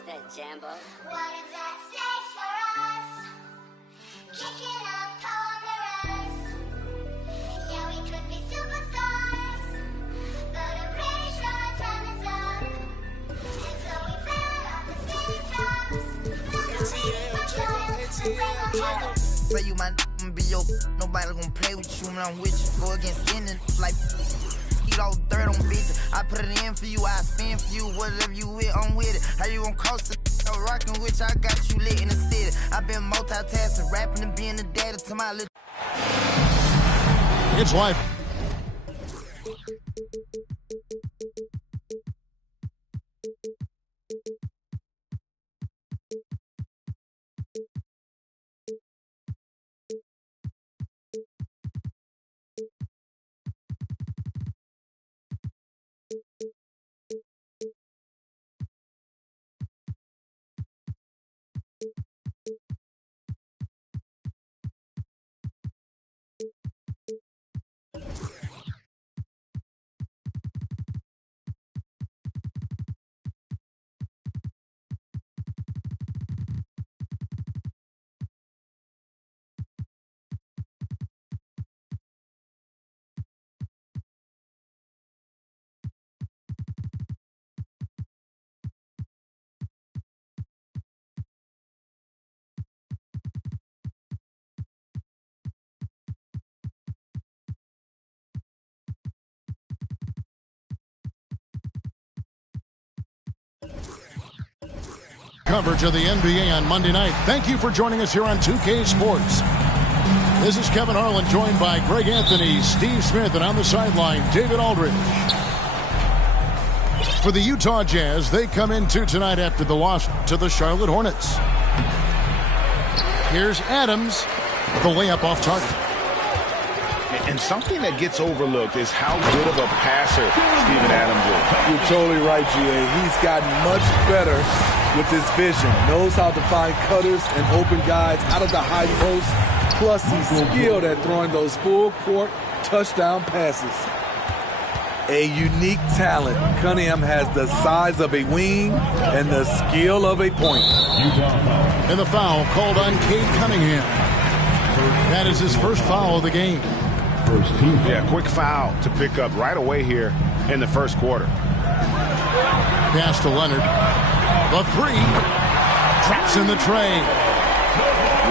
is that, Jambo? What is at stake for us? Kicking up cold mirrors. Yeah, we could be superstars, but I'm pretty sure our time is up. And so we fell off the stage drops. Say you my I'ma be your nobody gonna play with you when I'm with you. Go against any like eat all dirt on bitches. I put it in for you, I spin for you. Whatever you with, I'm with it. How you gon' coast it? Rockin' with you, I got you lit in the city. I been multitasking, rapping and being the daddy to my little. It's life. Coverage of the NBA on Monday night. Thank you for joining us here on 2K Sports. This is Kevin Harlan, joined by Greg Anthony, Steve Smith, and on the sideline, David Aldridge. For the Utah Jazz, they come into tonight after the loss to the Charlotte Hornets. Here's Adams, the layup off target. And something that gets overlooked is how good of a passer Steven Adams is. You're totally right, G.A. He's gotten much better with his vision. Knows how to find cutters and open guys out of the high post. Plus, he's skilled at throwing those full-court touchdown passes. A unique talent. Cunningham has the size of a wing and the skill of a point. And the foul called on Cade Cunningham. That is his first foul of the game. Yeah, quick foul to pick up right away here in the first quarter. Pass to Leonard. The three. Traps in the tray.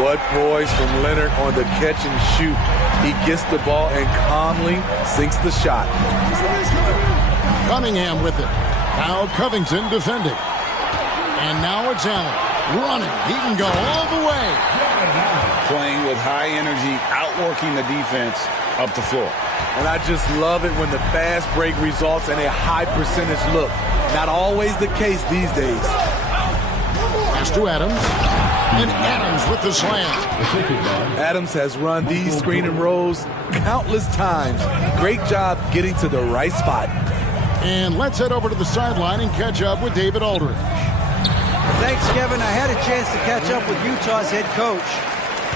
What poise from Leonard on the catch and shoot. He gets the ball and calmly sinks the shot. Cunningham with it. Now Covington defending. And now it's Allen running. He can go all the way. Playing with high energy, outworking the defense up the floor. And I just love it when the fast break results in a high percentage look. Not always the case these days. Pass to Adams. And Adams with the slam. Adams has run these screen and rolls countless times. Great job getting to the right spot. And let's head over to the sideline and catch up with David Aldridge. Thanks, Kevin. I had a chance to catch up with Utah's head coach.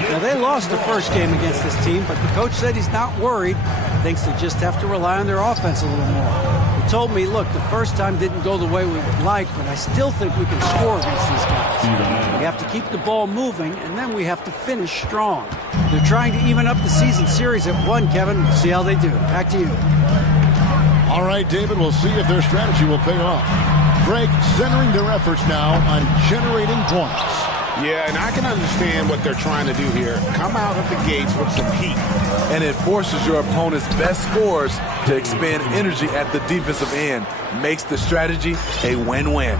Now, they lost the first game against this team, but the coach said he's not worried. Thinks they just have to rely on their offense a little more. He told me, look, the first time didn't go the way we would like, but I still think we can score against these guys. We have to keep the ball moving, and then we have to finish strong. They're trying to even up the season series at 1, Kevin. We'll see how they do. Back to you. All right, David, we'll see if their strategy will pay off. Greg, centering their efforts now on generating points. Yeah, and I can understand what they're trying to do here. Come out of the gates with some heat. And it forces your opponent's best scorers to expend energy at the defensive end. Makes the strategy a win-win.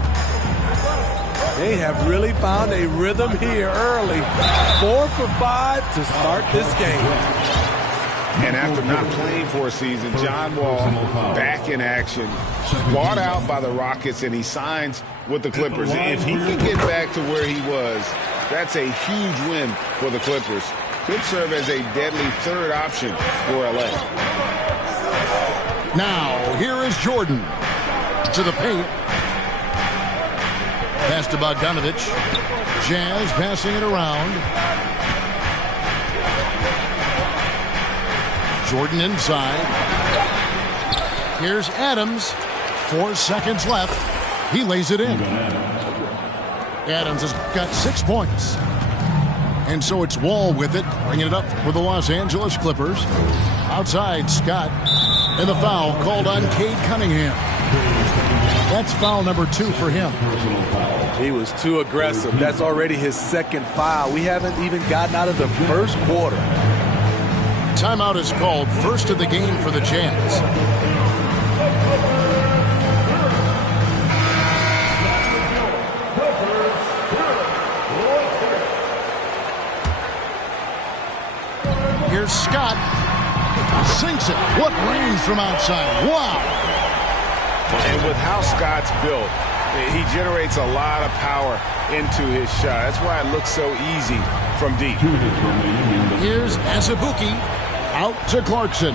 They have really found a rhythm here early. 4 for 5 to start this game. And after not playing for a season, John Wall back in action. Bought out by the Rockets, and he signs with the Clippers. If he can get back to where he was, that's a huge win for the Clippers. Could serve as a deadly third option for LA. Now, here is Jordan to the paint. Pass to Bogdanovich. Jazz passing it around. Jordan inside. Here's Adams. 4 seconds left. He lays it in. Adams has got 6 points. And so it's Wall with it, bringing it up for the Los Angeles Clippers. Outside, Scott. And the foul called on Cade Cunningham. That's foul number 2 for him. He was too aggressive. That's already his 2nd foul. We haven't even gotten out of the first quarter. Timeout is called, first of the game for the Jazz. Here's Scott. Sinks it. What range from outside. Wow. And with how Scott's built, he generates a lot of power into his shot. That's why it looks so easy from deep. Here's Azubuike. Out to Clarkson.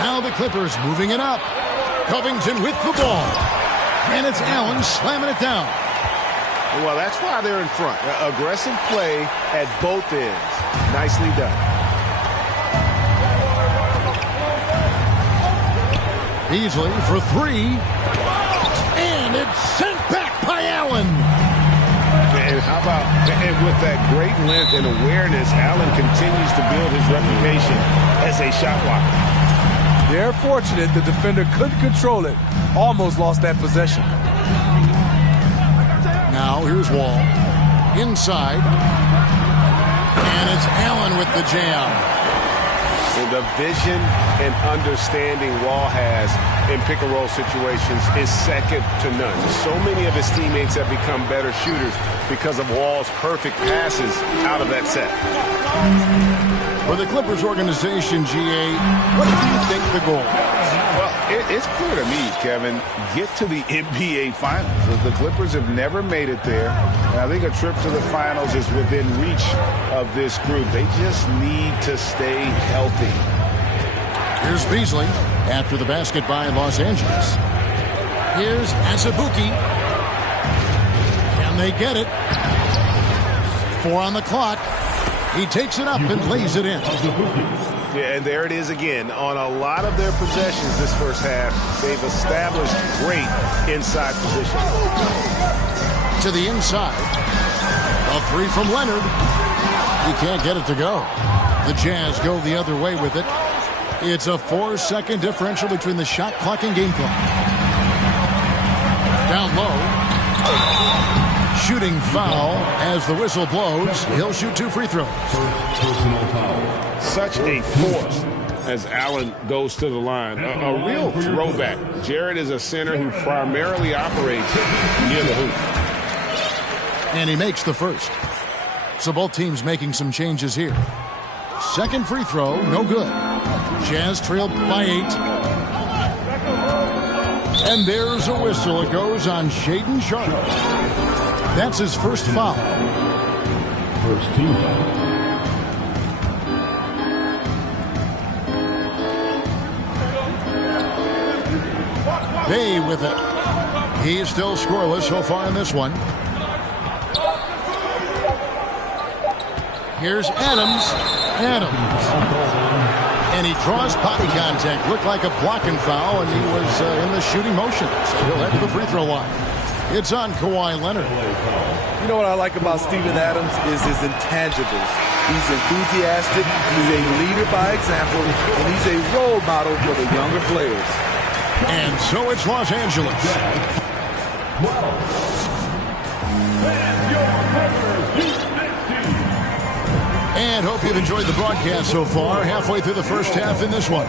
Now the Clippers moving it up. Covington with the ball. And it's Allen slamming it down. Well, that's why they're in front. Aggressive play at both ends. Nicely done. Beasley for 3. And it's sent back by Allen. And how about, and with that great length and awareness, Allen continues to build his reputation as a shot blocker. They're fortunate the defender couldn't control it. Almost lost that possession. Now here's Wall. Inside. And it's Allen with the jam. And the vision and understanding Wall has in pick-and-roll situations is second to none. So many of his teammates have become better shooters because of Wall's perfect passes out of that set. For the Clippers organization, GA, what do you think the goal is? Well, it's clear to me, Kevin, get to the NBA Finals. The Clippers have never made it there, and I think a trip to the Finals is within reach of this group. They just need to stay healthy. Here's Beasley after the basket by Los Angeles. Here's Azubuike. Can they get it? 4 on the clock. He takes it up and lays it in. Yeah, and there it is again. On a lot of their possessions this first half, they've established great inside position. To the inside. A 3 from Leonard. He can't get it to go. The Jazz go the other way with it. It's a 4-second differential between the shot clock and game clock. Down low. Shooting foul as the whistle blows. He'll shoot 2 free throws. Personal foul. Such a force as Allen goes to the line. A real throwback. Jarrett is a center who primarily operates near the hoop. And he makes the first. So both teams making some changes here. Second free throw, no good. Jazz trailed by 8. And there's a whistle. It goes on Shaedon Sharpe. That's his first foul. First team foul. Bay with it. He's still scoreless so far in this one. Here's Adams. And he draws body contact. Looked like a blocking foul, and he was in the shooting motion. So he'll head to the free throw line. It's on Kawhi Leonard. You know what I like about Steven Adams is his intangibles. He's enthusiastic, he's a leader by example, and he's a role model for the younger players. And so it's Los Angeles. And hope you've enjoyed the broadcast so far. Halfway through the first half in this one.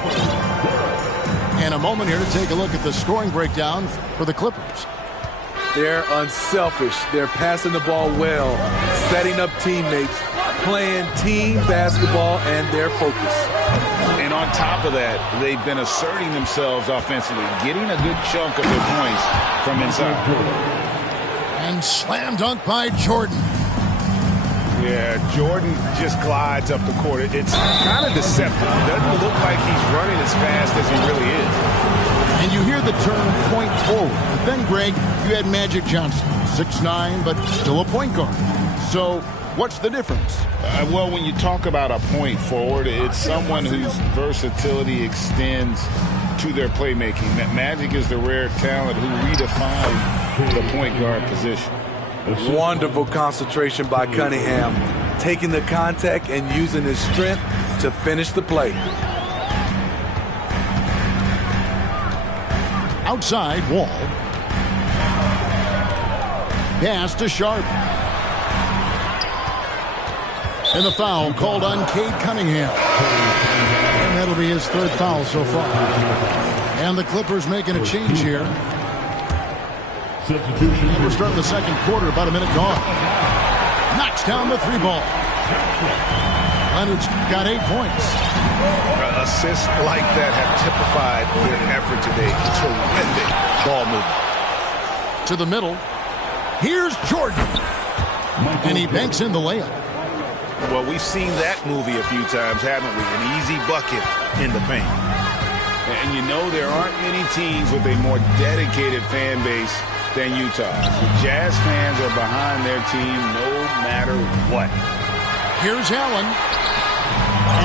And a moment here to take a look at the scoring breakdown for the Clippers. They're unselfish. They're passing the ball well, setting up teammates, playing team basketball, and their focus. And on top of that, they've been asserting themselves offensively, getting a good chunk of their points from inside. And slam dunk by Jordan. Yeah, Jordan just glides up the court. It's kind of deceptive. It doesn't look like he's running as fast as he really is. And you hear the term point forward. But then, Greg, you had Magic Johnson, 6'9", but still a point guard. So what's the difference? Well, when you talk about a point forward, it's someone whose versatility extends to their playmaking. Magic is the rare talent who redefined the point guard position. Wonderful concentration by Cunningham, taking the contact and using his strength to finish the play. Outside, Wall. Pass to Sharp. And the foul called on Cade Cunningham. And that'll be his third foul so far. And the Clippers making a change here. We're starting the second quarter, about a minute gone. Knocks down the three ball. Leonard's got 8 points. Assists like that have typified their effort today. Terrific ball movement. To the middle. Here's Jordan. And he banks in the layup. Well, we've seen that movie a few times, haven't we? An easy bucket in the paint. And you know there aren't many teams with a more dedicated fan base than Utah. The Jazz fans are behind their team no matter what. Here's Allen.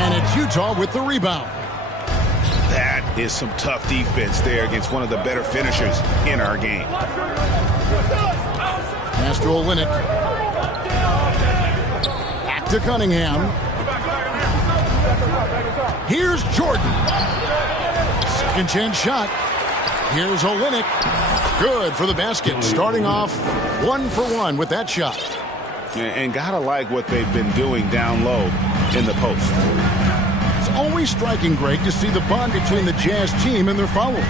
And it's Utah with the rebound. That is some tough defense there against one of the better finishers in our game. Pass to Olynyk. Back to Cunningham. Here's Jordan. Second chance shot. Here's Olynyk. Good for the basket. Starting off 1 for 1 with that shot. And gotta like what they've been doing down low in the post. It's always striking, Greg, to see the bond between the Jazz team and their followers.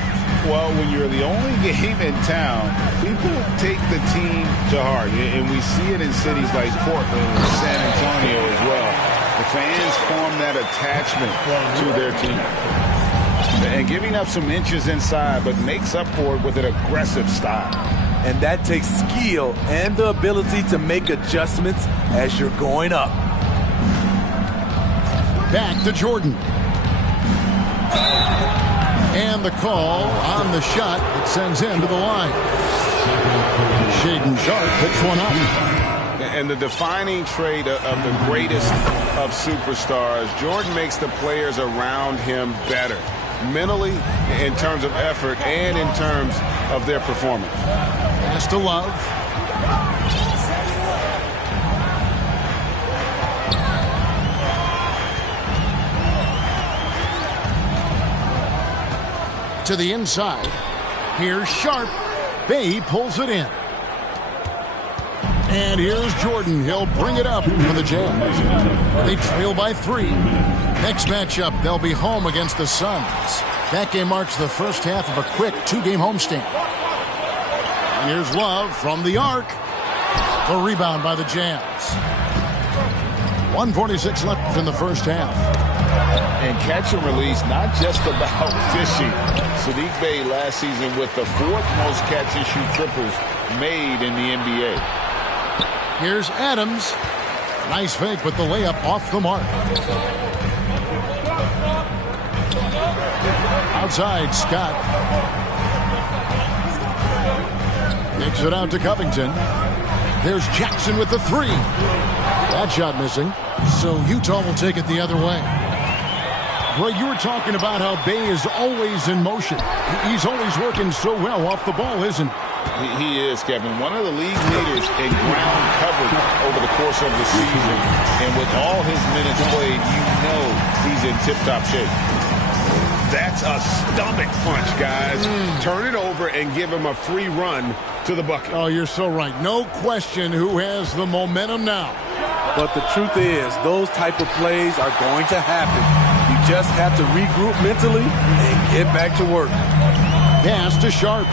Well, when you're the only game in town, people take the team to heart. And we see it in cities like Portland and San Antonio as well. The fans form that attachment to their team. And giving up some inches inside, but makes up for it with an aggressive style. And that takes skill and the ability to make adjustments as you're going up. Back to Jordan. And the call on the shot that sends him to the line. Shaedon Sharp picks one up. And the defining trait of the greatest of superstars, Jordan makes the players around him better. Mentally, in terms of effort, and in terms of their performance. Pass to Love. To the inside. Here's Sharp. Bay pulls it in. And here's Jordan. He'll bring it up for the Jazz. They trail by 3. Next matchup, they'll be home against the Suns. That game marks the first half of a quick 2-game homestand. And here's Love from the arc. The rebound by the Jazz. 1:46 left in the first half. And catch and release, not just about fishing. Saddiq Bey last season with the 4th most catch and shoot triples made in the NBA. Here's Adams. Nice fake, but the layup off the mark. Outside, Scott. Kicks it out to Covington. There's Jackson with the 3. That shot missing. So Utah will take it the other way. Greg, you were talking about how Bey is always in motion. He's always working so well off the ball, isn't he? He is, Kevin. One of the league leaders in ground covered over the course of the season. And with all his minutes played, you know he's in tip-top shape. That's a stomach punch, guys. Turn it over and give him a free run to the bucket. Oh, you're so right. No question who has the momentum now. But the truth is, those type of plays are going to happen. You just have to regroup mentally and get back to work. Pass to Sharp.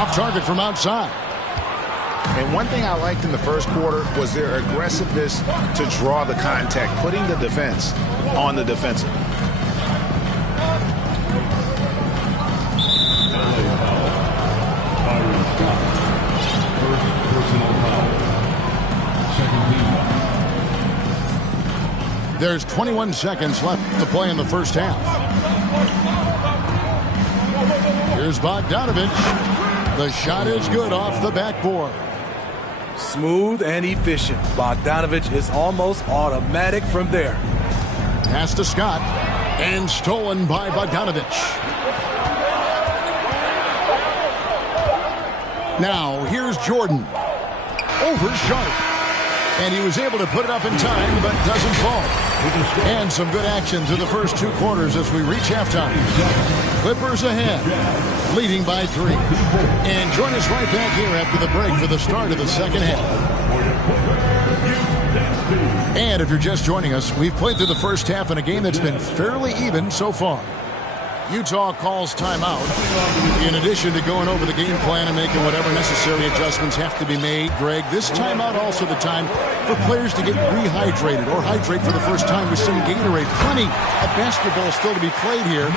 Off target from outside. And one thing I liked in the first quarter was their aggressiveness to draw the contact, putting the defense on the defensive. First personal foul. Second team. There's 21 seconds left to play in the first half. Here's Bogdanovich. The shot is good off the backboard. Smooth and efficient. Bogdanovich is almost automatic from there. Pass to Scott. And stolen by Bogdanovich. Now, here's Jordan. Over Sharp. And he was able to put it up in time, but doesn't fall. And some good action through the first 2 quarters as we reach halftime. Clippers ahead, leading by 3. And join us right back here after the break for the start of the second half. And if you're just joining us, we've played through the first half in a game that's been fairly even so far. Utah calls timeout. In addition to going over the game plan and making whatever necessary adjustments have to be made, Greg, this timeout also the time for players to get rehydrated or hydrate for the first time with some Gatorade. Plenty of basketball still to be played here,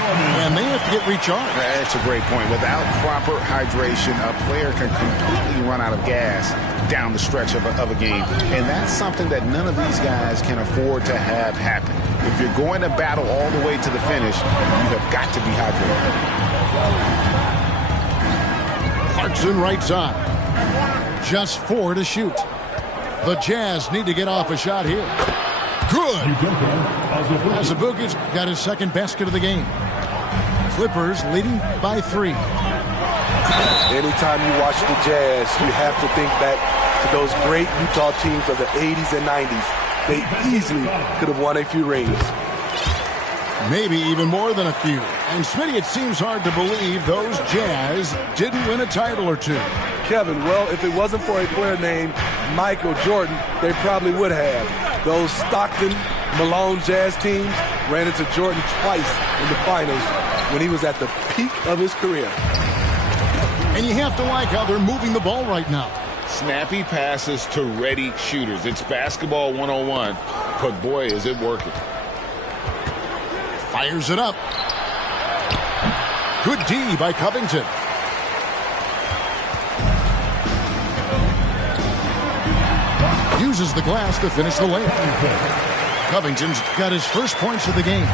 and they have to get recharged. That's a great point. Without proper hydration, a player can completely run out of gas down the stretch of a game. And that's something that none of these guys can afford to have happen. If you're going to battle all the way to the finish, you have got to be hydrated. Clarkson right side. Just 4 to shoot. The Jazz need to get off a shot here. Good. Azubuike's got his second basket of the game. Clippers leading by 3. Anytime you watch the Jazz, you have to think back to those great Utah teams of the 80s and 90s. They easily could have won a few rings. Maybe even more than a few. And Smitty, it seems hard to believe those Jazz didn't win a title or 2. Kevin, well, if it wasn't for a player named Michael Jordan, they probably would have. Those Stockton, Malone Jazz teams ran into Jordan twice in the finals when he was at the peak of his career. And you have to like how they're moving the ball right now. Snappy passes to ready shooters. It's basketball 101, but boy, is it working. Fires it up. Good D by Covington. Uses the glass to finish the layup. Covington's got his first points of the game.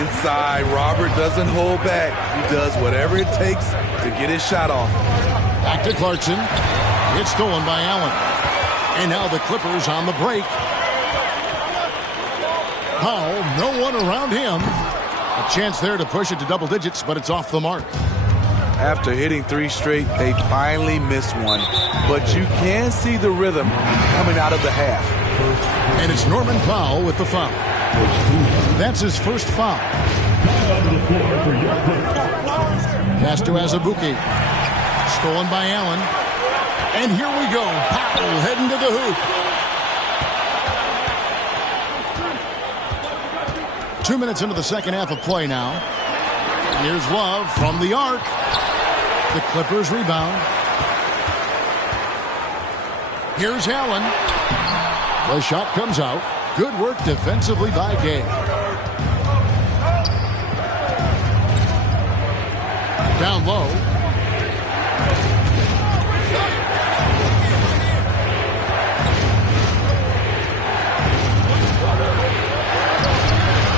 Inside, Robert doesn't hold back. He does whatever it takes to get his shot off. Back to Clarkson. It's stolen by Allen. And now the Clippers on the break. Powell, no one around him. A chance there to push it to double digits, but it's off the mark. After hitting 3 straight, they finally missed one. But you can see the rhythm coming out of the half. And it's Norman Powell with the foul. That's his first foul. Pass to Azubuike. Stolen by Allen. And here we go. Powell heading to the hoop. 2 minutes into the second half of play now. And here's Love from the arc. The Clippers rebound. Here's Allen. The shot comes out. Good work defensively by Gay. Down low.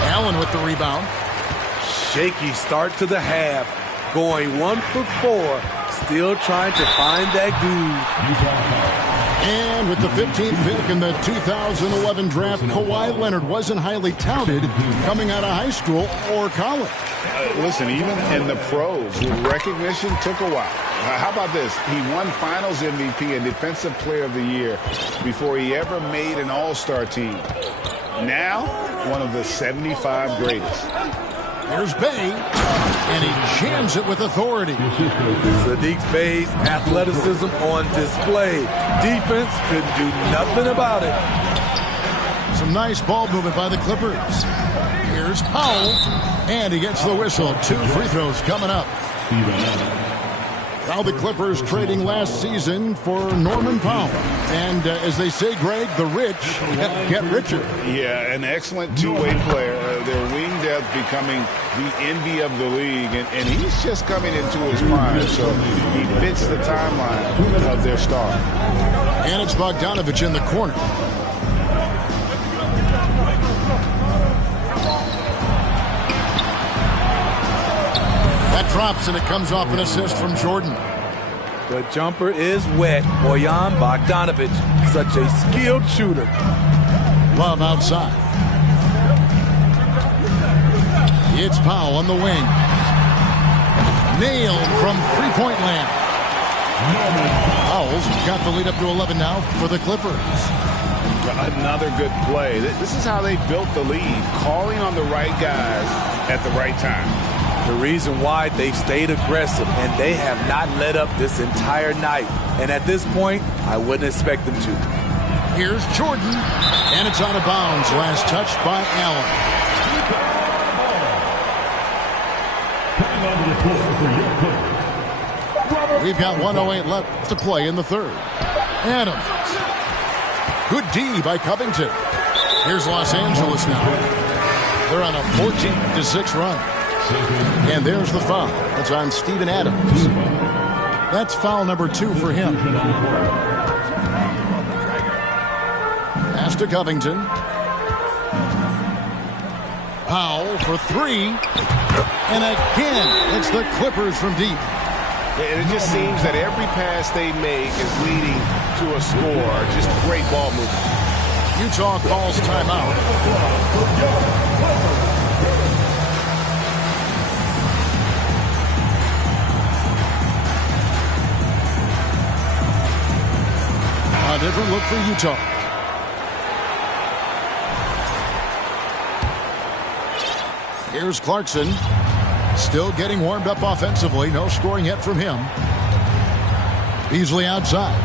Allen with the rebound. Shaky start to the half. Going 1 for 4. Still trying to find that groove. And with the 15th pick in the 2011 draft, Kawhi Leonard wasn't highly touted coming out of high school or college. Listen, even in the pros, recognition took a while. How about this? He won Finals MVP and Defensive Player of the Year before he ever made an All-Star team. Now, one of the 75 greatest. There's Bey, and he jams it with authority. Sadiq Bey's athleticism on display. Defense couldn't do nothing about it. Some nice ball movement by the Clippers. Here's Powell, and he gets the whistle. 2 free throws coming up. Now the Clippers trading last season for Norman Powell. And as they say, Greg, the rich get richer. Yeah, an excellent two-way player. Their wing depth becoming the envy of the league. And he's just coming into his prime. So he fits the timeline of their star. And it's Bogdanovich in the corner. That drops, and it comes off an assist from Jordan. The jumper is wet. Bojan Bogdanović, such a skilled shooter. Love outside. It's Powell on the wing. Nailed from three-point land. Powell's got the lead up to 11 now for the Clippers. Another good play. This is how they built the lead, calling on the right guys at the right time. The reason why they've stayed aggressive, and they have not let up this entire night. And at this point, I wouldn't expect them to. Here's Jordan, and it's out of bounds. Last touched by Allen. We've got 1:08 left to play in the third. Adams. Good D by Covington. Here's Los Angeles now. They're on a 14-6 run. And there's the foul. That's on Steven Adams. That's foul number 2 for him. Pass to Covington. Powell for 3. And again, it's the Clippers from deep. And it just seems that every pass they make is leading to a score. Just great ball movement. Utah calls timeout. A different look for Utah. Here's Clarkson. Still getting warmed up offensively. No scoring yet from him. Beasley outside.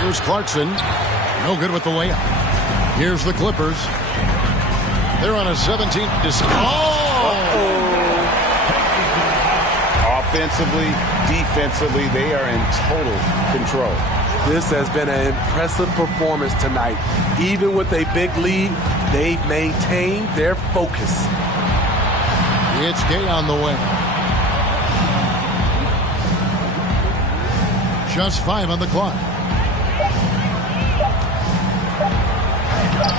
Here's Clarkson. No good with the layup. Here's the Clippers. They're on a 17. Offensively, defensively, they are in total control. This has been an impressive performance tonight. Even with a big lead, they've maintained their focus. It's Gay on the way. Just 5 on the clock.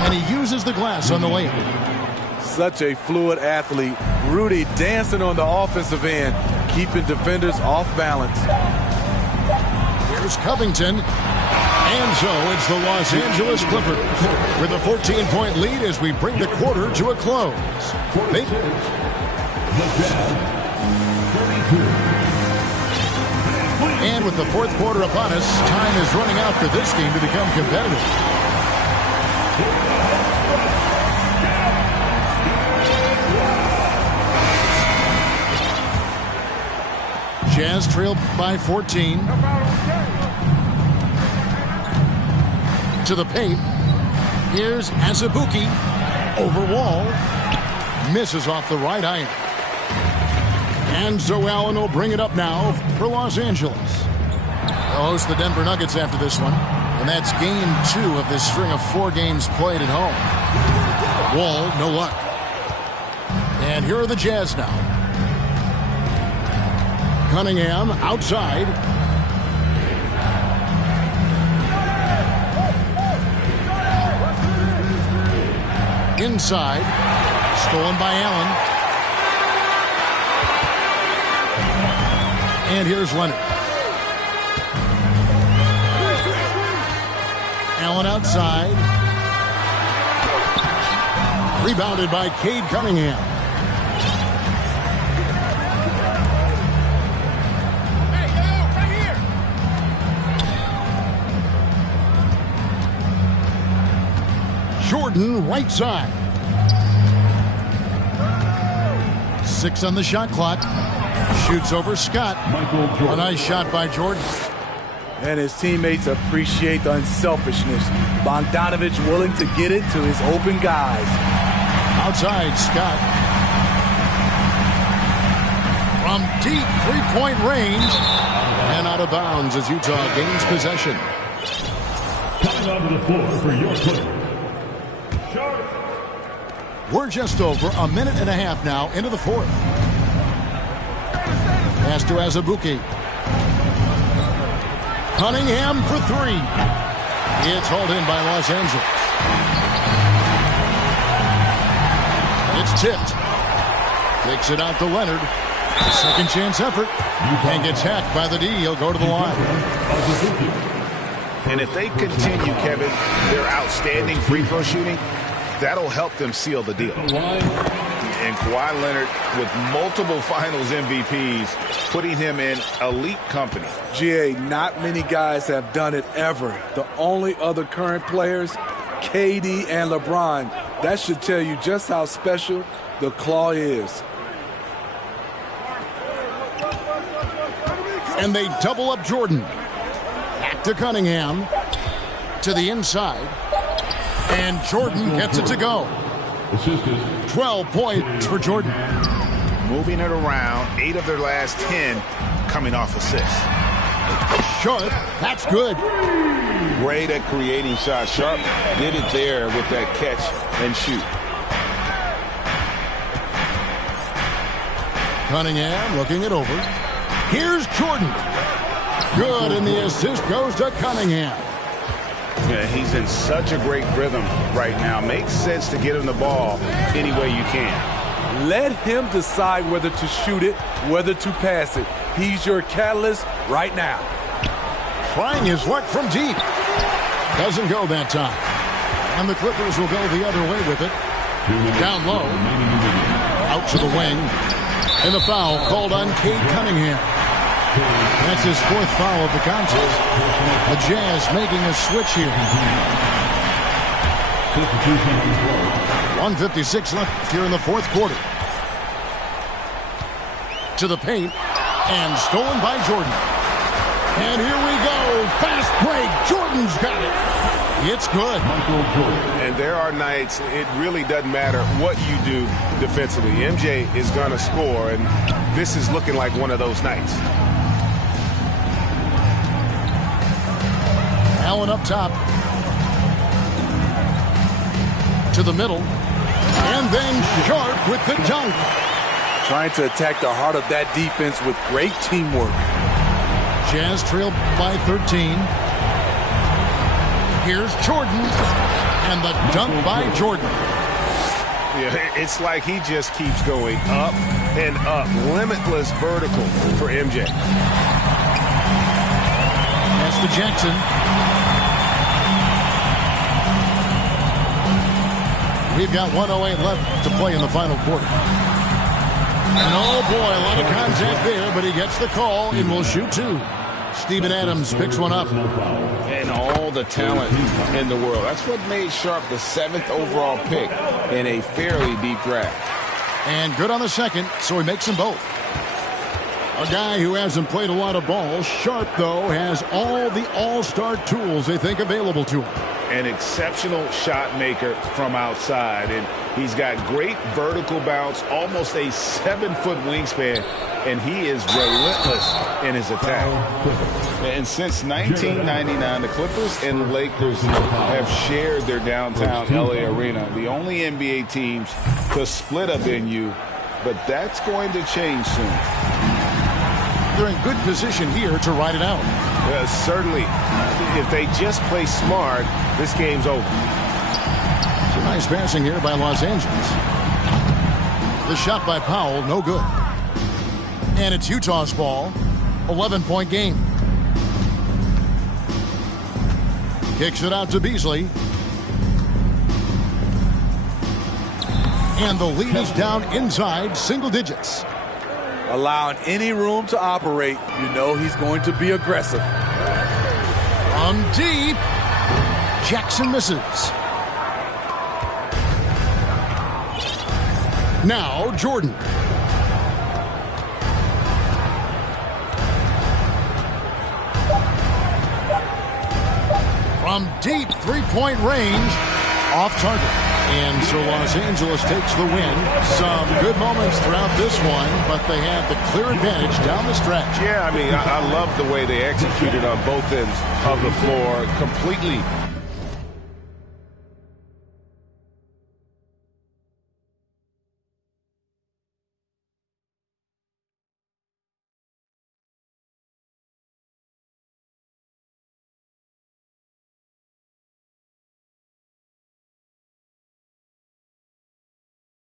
And he uses the glass on the layup. Such a fluid athlete. Rudy dancing on the offensive end, keeping defenders off balance. Here's Covington. And so it's the Los Angeles Clippers with a 14-point lead as we bring the quarter to a close. And with the fourth quarter upon us, time is running out for this game to become competitive. Jazz trailed by 14. To the paint. Here's Azubuike. Over Wall. Misses off the right iron. And so Allen will bring it up now for Los Angeles. They'll host the Denver Nuggets after this one. And that's game 2 of this string of 4 games played at home. Wall, no luck. And here are the Jazz now. Cunningham outside. Inside. Stolen by Allen. And here's Leonard. Allen outside. Rebounded by Cade Cunningham. Jordan right side. 6 on the shot clock. Shoots over Scott. A nice shot by Jordan. And his teammates appreciate the unselfishness. Bogdanovich willing to get it to his open guys. Outside, Scott. From deep three-point range. And out of bounds as Utah gains possession. Coming onto the floor for your Clippers. We're just over a minute and a half now into the fourth. Pass to Azubuike. Cunningham for 3. It's hauled in by Los Angeles. It's tipped. Takes it out to Leonard. Second chance effort. And gets hacked by the D. He'll go to the line. And if they continue, Kevin, their outstanding free throw shooting, that'll help them seal the deal. And Kawhi Leonard with multiple finals MVPs, putting him in elite company. GA, not many guys have done it ever. The only other current players, KD and LeBron. That should tell you just how special the Claw is. And they double up Jordan. Back to Cunningham. To the inside. And Jordan gets it to go. 12 points for Jordan. Moving it around, 8 of their last 10 coming off assists. Sharp, that's good. Great at creating shots. Sharp did it there with that catch and shoot. Cunningham looking it over. Here's Jordan. Good, and the assist goes to Cunningham. Yeah, he's in such a great rhythm right now. Makes sense to get him the ball any way you can. Let him decide whether to shoot it, whether to pass it. He's your catalyst right now. Trying his luck from deep. Doesn't go that time. And the Clippers will go the other way with it. Down low. Out to the wing. And the foul called on Cade Cunningham. That's his 4th foul of the contest. The Jazz making a switch here. 1:56 left here in the 4th quarter. To the paint. And stolen by Jordan. And here we go. Fast break. Jordan's got it. It's good. And there are nights it really doesn't matter what you do defensively. MJ is going to score, and this is looking like one of those nights. Allen up top. To the middle. And then Sharp with the dunk. Trying to attack the heart of that defense with great teamwork. Jazz trailed by 13. Here's Jordan. And the dunk by Jordan. Yeah, it's like he just keeps going up and up. Limitless vertical for MJ. That's to Jackson. We've got 1:08 left to play in the final quarter. And oh boy, a lot of contact there, but he gets the call and will shoot 2. Steven Adams picks one up. And all the talent in the world. That's what made Sharp the 7th overall pick in a fairly deep draft. And good on the second, so he makes them both. A guy who hasn't played a lot of ball. Sharp, though, has all the all-star tools they think available to him. An exceptional shot maker from outside, and he's got great vertical bounce, almost a 7-foot wingspan, and he is relentless in his attack. And since 1999, the Clippers and Lakers have shared their downtown LA arena, the only NBA teams to split a venue, but that's going to change soon. They're in good position here to ride it out. Well, certainly. If they just play smart, this game's over. Some nice passing here by Los Angeles. The shot by Powell, no good. And it's Utah's ball. 11-point game. Kicks it out to Beasley. And the lead is down inside single digits. Allowing any room to operate, you know he's going to be aggressive. From deep, Jackson misses. Now Jordan. From deep three-point range, off target. And so Los Angeles takes the win. Some good moments throughout this one, but they had the clear advantage down the stretch. Yeah, I mean, I love the way they executed on both ends of the floor. Completely